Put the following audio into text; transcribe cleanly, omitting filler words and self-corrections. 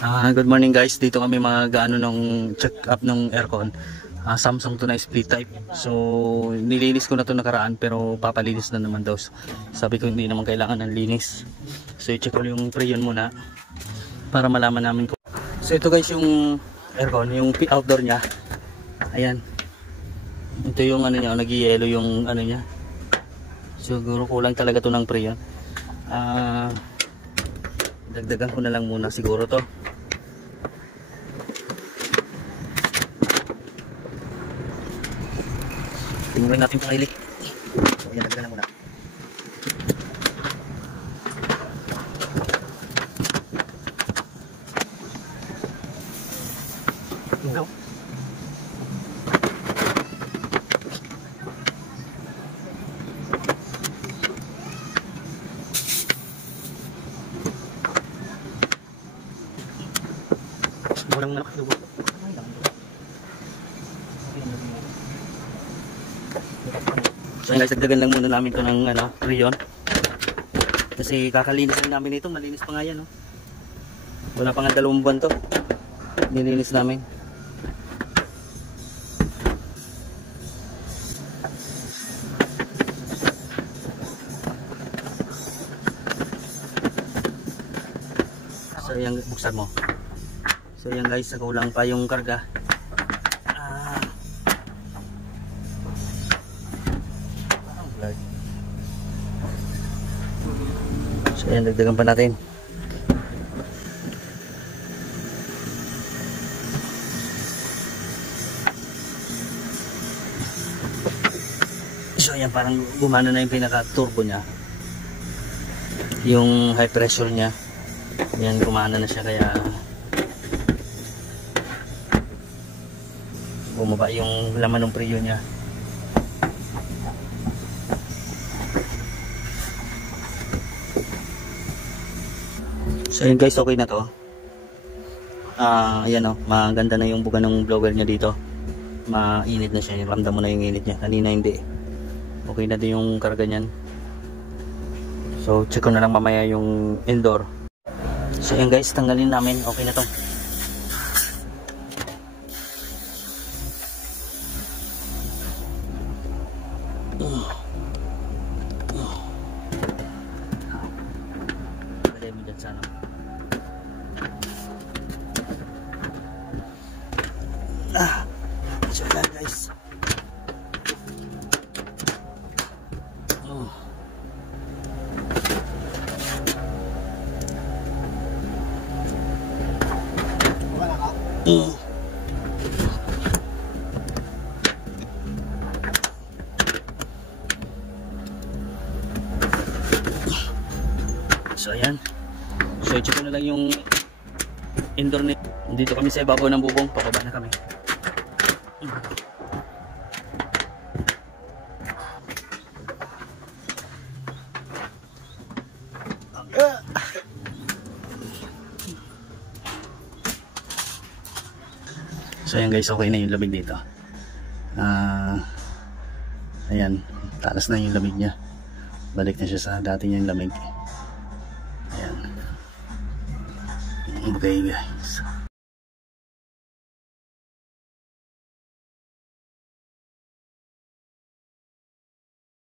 Good morning guys, dito kami mag-ano ng check up ng aircon. Samsung to na split type. So nilinis ko na to nakaraan pero papalinis na naman daw. Sabi ko hindi naman kailangan ng linis. So i-check ko yung preyon muna para malaman namin ko. So ito guys yung aircon, yung outdoor niya. Ayan. Ito yung ano niya, nag-yellow yung ano niya. Siguro kulang talaga to ng preyon. Dagdagan ko na lang muna siguro to. Tingnan natin kung ilik. Ayan, dagdagan na muna. Go. Walang nakakasubo. So guys, dagdagan lang muna namin ito ng preyon. Kasi kakalinis lang namin ito, malinis pa nga yan. Wala pa nga 2 buwan to. Nilinis namin. So yan, buksan mo. So yan guys, kulang pa yung karga. So yan, dagdagan pa natin. So yan, parang gumana na yung pinaka turbo nya, yung high pressure nya. Yan, gumana na siya kaya bumaba yung laman ng preyon nya. So yun guys, okay na to. Ayan maganda na yung buga ng blower nya dito. Mainit na siya, ramdam mo na yung init nya. Kanina hindi. Okay na din yung karga nyan. So check ko na lang mamaya yung indoor. So yun guys, tanggalin namin. Okay na to. Lagay mo dyan sana. So yan guys. So ayan. So i-check ko na lang yung indoor net. Dito kami sa ibabaw ng bubong, pababa na kami. So ayan guys, okay na yung lamig dito. Ayan, talas na yung lamig niya. Balik na siya sa dati niyang lamig. Ayan. Okay guys.